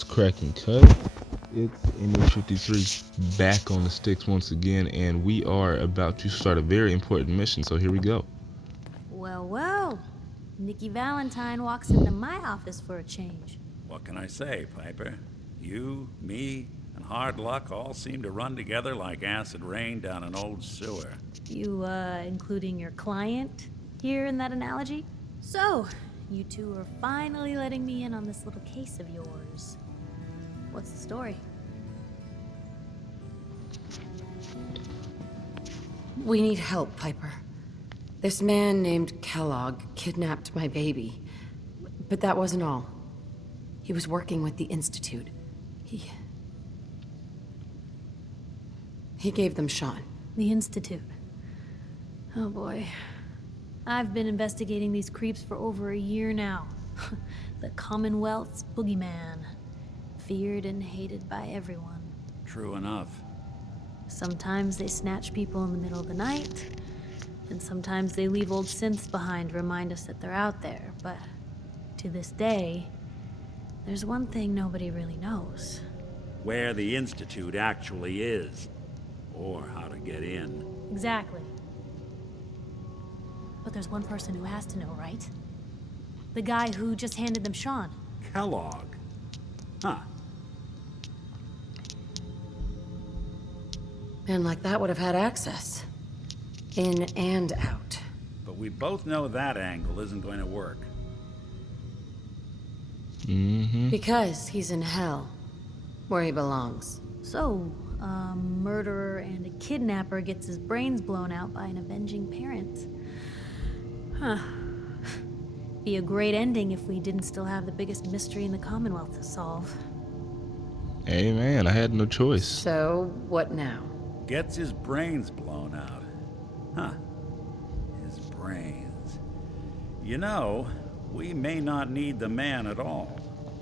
What's cracking, cut? It's MH53 back on the sticks once again, and we are about to start a very important mission, so here we go. Well, well. Nikki Valentine walks into my office for a change. What can I say, Piper? You, me, and hard luck all seem to run together like acid rain down an old sewer. You, including your client here in that analogy? So, you two are finally letting me in on this little case of yours. What's the story? We need help, Piper. This man named Kellogg kidnapped my baby. But that wasn't all. He was working with the Institute. He gave them Sean. The Institute. Oh boy. I've been investigating these creeps for over a year now. The Commonwealth's boogeyman. Feared and hated by everyone. True enough. Sometimes they snatch people in the middle of the night, and sometimes they leave old synths behind to remind us that they're out there, but to this day, there's one thing nobody really knows. Where the Institute actually is. Or how to get in. Exactly. But there's one person who has to know, right? The guy who just handed them Sean. Kellogg. Huh. Man like that would have had access. In and out. But we both know that angle isn't going to work. Because he's in hell. Where he belongs. So, a murderer and a kidnapper gets his brains blown out by an avenging parent. Huh. Be a great ending if we didn't still have the biggest mystery in the Commonwealth to solve. Hey man, I had no choice. So, what now? Gets his brains blown out. Huh. His brains. You know, we may not need the man at all.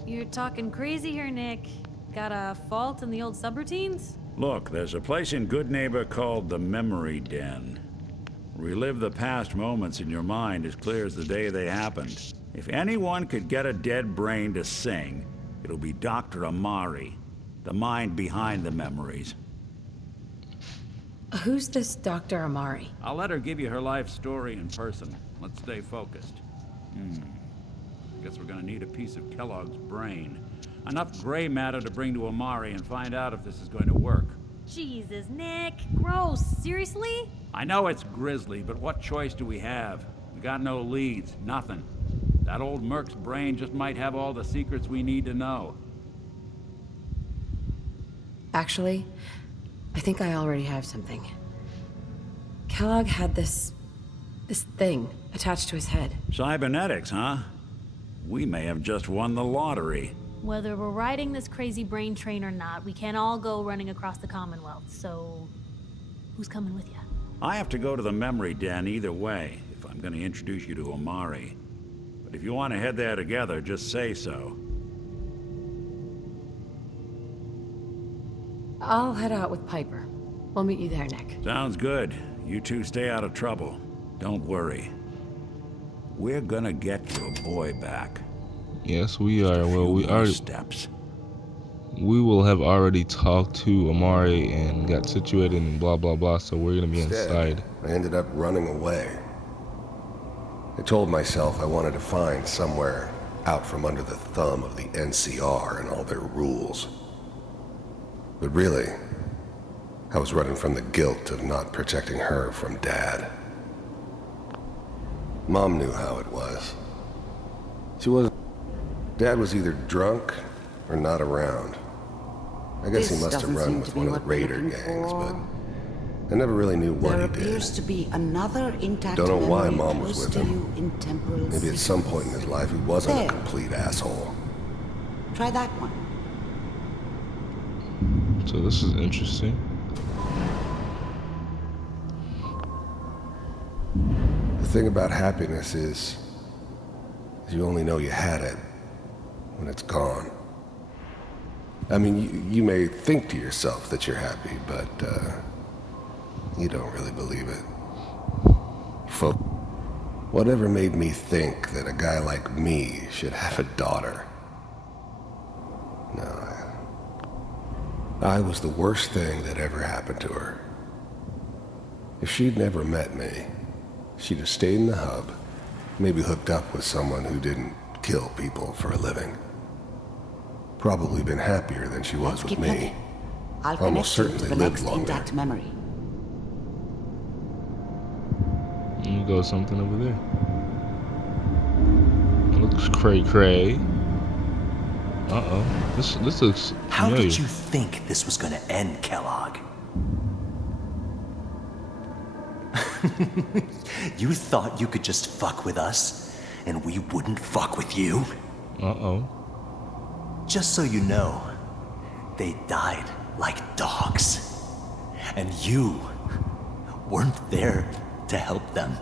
You're talking crazy here, Nick. Got a fault in the old subroutines? Look, there's a place in Good Neighbor called the Memory Den. Relive the past moments in your mind as clear as the day they happened. If anyone could get a dead brain to sing, it'll be Dr. Amari, the mind behind the memories. Who's this Dr. Amari? I'll let her give you her life story in person. Let's stay focused. Guess we're gonna need a piece of Kellogg's brain. Enough gray matter to bring to Amari and find out if this is going to work. Jesus, Nick. Gross. Seriously? I know it's grisly, but what choice do we have? We got no leads, nothing. That old Merc's brain just might have all the secrets we need to know. Actually, I think I already have something. Kellogg had this thing attached to his head. Cybernetics, huh? We may have just won the lottery. Whether we're riding this crazy brain train or not, we can't all go running across the Commonwealth, so who's coming with you? I have to go to the Memory Den either way, if I'm going to introduce you to Amari. But if you want to head there together, just say so. I'll head out with Piper. We'll meet you there, Nick. Sounds good. You two stay out of trouble. Don't worry. We're gonna get your boy back. Yes, we are. Well, we Few are. steps. We will have already talked to Amari and got situated and blah blah blah. So we're gonna be inside. I ended up running away. I told myself I wanted to find somewhere out from under the thumb of the NCR and all their rules. But really, I was running from the guilt of not protecting her from Dad. Mom knew how it was. Dad was either drunk or not around. I guess he must have run with one of the raider gangs, but I never really knew what he did. There appears to be another intact Don't know why memory Mom was close with to him. you in temporal Maybe at some point in his life he wasn't a There. complete asshole. Try that one. So this is interesting. The thing about happiness is you only know you had it when it's gone. I mean, you may think to yourself that you're happy, but you don't really believe it. Whatever made me think that a guy like me should have a daughter? No. I was the worst thing that ever happened to her. If she'd never met me, she'd have stayed in the hub, maybe hooked up with someone who didn't kill people for a living. Probably been happier than she was with Keep me. looking. I'll Almost connect you to certainly the lived next longer. intact memory. You go something over there. Looks cray-cray. Uh-oh. This looks How familiar. did you think this was gonna end, Kellogg? You thought you could just fuck with us, and we wouldn't fuck with you? Uh-oh. Just so you know, they died like dogs. And you weren't there to help them.